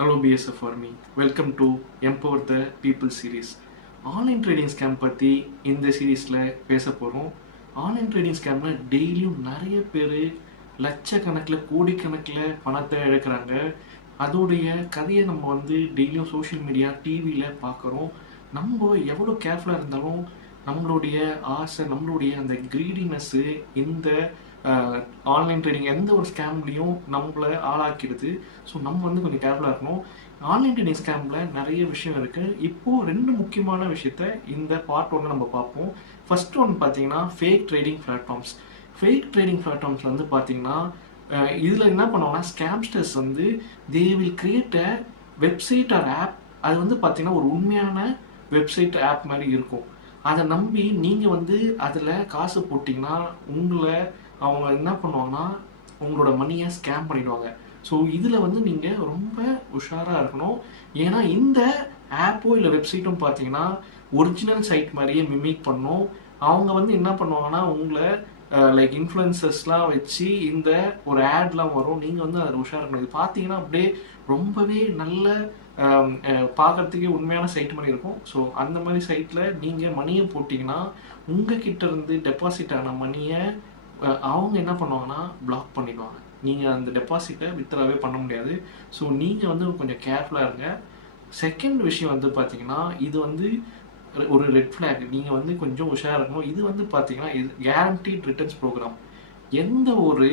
Hello BSF Army. Welcome to Empower the People series. Online trading scam பற்றி இந்த சீரீஸில் பேச போகிறோம். ஆன்லைன் ட்ரேடிங் ஸ்கேமில் டெய்லியும் நிறைய பேர் லட்சக்கணக்கில் கோடிக்கணக்கில் பணத்தை இழக்கிறாங்க. அதோடைய கதையை நம்ம டெய்லியும் சோஷியல் மீடியா டிவியில் பார்க்குறோம். நம்ம எவ்வளோ கேர்ஃபுல்லாக இருந்தாலும் நம்மளுடைய ஆசை, நம்மளுடைய அந்த க்ரீடினஸ்ஸு இந்த ஆன்லைன் ட்ரேடிங் எந்த ஒரு ஸ்கேம்லேயும் நம்மளை ஆளாக்கிடுது. ஸோ நம்ம கொஞ்சம் கேர்ஃபுல்லாக இருக்கணும். ஆன்லைன் ட்ரேடிங் ஸ்கேமில் நிறைய விஷயம் இருக்குது. இப்போது ரெண்டு முக்கியமான விஷயத்த இந்த பார்ட் ஒன்று நம்ம பார்ப்போம். ஃபர்ஸ்ட் ஒன்று பார்த்தீங்கன்னா fake trading platforms. Fake trading platforms பார்த்தீங்கன்னா இதில் என்ன பண்ணுவாங்கன்னா scamsters they will create a website or app. அது பார்த்தீங்கன்னா ஒரு உண்மையான வெப்சைட் ஆப் மாதிரி இருக்கும். அதை நம்பி நீங்கள் அதில் காசு போட்டிங்கன்னா உங்களை அவங்க என்ன பண்ணுவாங்கன்னா உங்களோட மணியை ஸ்கேம் பண்ணிடுவாங்க. ஸோ இதில் நீங்கள் ரொம்ப உஷாராக இருக்கணும். ஏன்னா இந்த ஆப்போ இல்லை வெப்சைட்டும் பார்த்தீங்கன்னா ஒரிஜினல் சைட் மாதிரியே மிமிக் பண்ணும். அவங்க என்ன பண்ணுவாங்கன்னா உங்களை லைக் இன்ஃப்ளூயன்சர்ஸ்லாம் வச்சு இந்த ஒரு ஆட்லாம் வரும். நீங்கள் அதில் உஷாராக இருக்கணும். இது பார்த்தீங்கன்னா அப்படியே ரொம்பவே நல்ல பார்க்குறதுக்கே உண்மையான சைட் மாதிரி இருக்கும். ஸோ அந்த மாதிரி சைட்டில் நீங்கள் மணியை போட்டிங்கன்னா உங்ககிட்ட இருந்து டெபாசிட் ஆன மணியை அவங்க என்ன பண்ணுவாங்கன்னா பிளாக் பண்ணிடுவாங்க. நீங்கள் அந்த டெபாசிட்டை வித்ட்ராவே பண்ண முடியாது. ஸோ நீங்கள் கொஞ்சம் கேர்ஃபுல்லாக இருங்க. செகண்ட் விஷயம் பார்த்தீங்கன்னா இது ஒரு ரெட் ஃப்ளாக். நீங்கள் கொஞ்சம் உஷாராக இருக்கணும். இது பார்த்தீங்கன்னா இது கேரண்டீட் ரிட்டர்ன்ஸ் ப்ரோக்ராம். எந்த ஒரு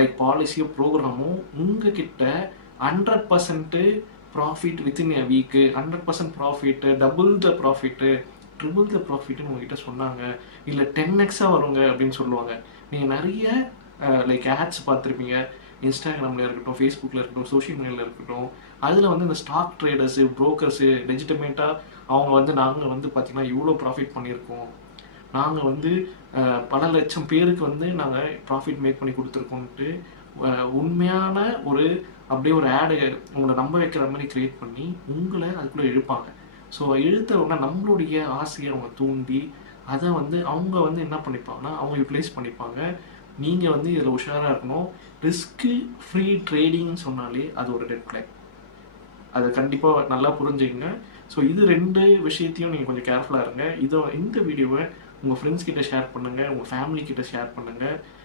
லைக் பாலிசியோ ப்ரோக்ராமும் உங்ககிட்ட 100% profit within a week, 100% profit, double the profit, triple the ப்ராஃபிட்னு உங்ககிட்ட சொன்னாங்க, இல்லை 10x வருங்க அப்படின்னு சொல்லுவாங்க. நீங்கள் நிறைய லைக் ஆட்ஸ் பார்த்துருப்பீங்க. இன்ஸ்டாகிராமில் இருக்கட்டும், ஃபேஸ்புக்கில் இருக்கட்டும், சோஷியல் மீடியாவில் இருக்கட்டும். அதில் இந்த ஸ்டாக் ட்ரேடர்ஸு, ப்ரோக்கர்ஸு லெஜிட்டமேட்டாக அவங்க நாங்கள் பார்த்தீங்கன்னா இவ்வளோ ப்ராஃபிட் பண்ணியிருக்கோம், நாங்கள் பல லட்சம் பேருக்கு நாங்கள் ப்ராஃபிட் மேக் பண்ணி கொடுத்துருக்கோன்ட்டு உண்மையான ஒரு அப்படியே ஒரு ஆடு உங்களை நம்ப வைக்கிற மாதிரி க்ரியேட் பண்ணி உங்களை அதுக்குள்ளே இழுப்பாங்க. ஸோ இழுத்தவங்க நம்மளுடைய ஆசையை அவங்க தூண்டி அதை அவங்க என்ன பண்ணிப்பாங்கன்னா அவங்க யூட்டிலைஸ் பண்ணிப்பாங்க. நீங்கள் இதில் உஷாராக இருக்கணும். ரிஸ்க்கு ஃப்ரீ ட்ரேடிங்னு சொன்னாலே அது ஒரு ரெட் ஃப்ளாக். அதை கண்டிப்பாக நல்லா புரிஞ்சுக்கங்க. ஸோ இது ரெண்டு விஷயத்தையும் நீங்கள் கொஞ்சம் கேர்ஃபுல்லாக இருங்க. இந்த வீடியோவை உங்கள் ஃப்ரெண்ட்ஸ் கிட்ட ஷேர் பண்ணுங்கள், உங்கள் ஃபேமிலி கிட்ட ஷேர் பண்ணுங்கள்.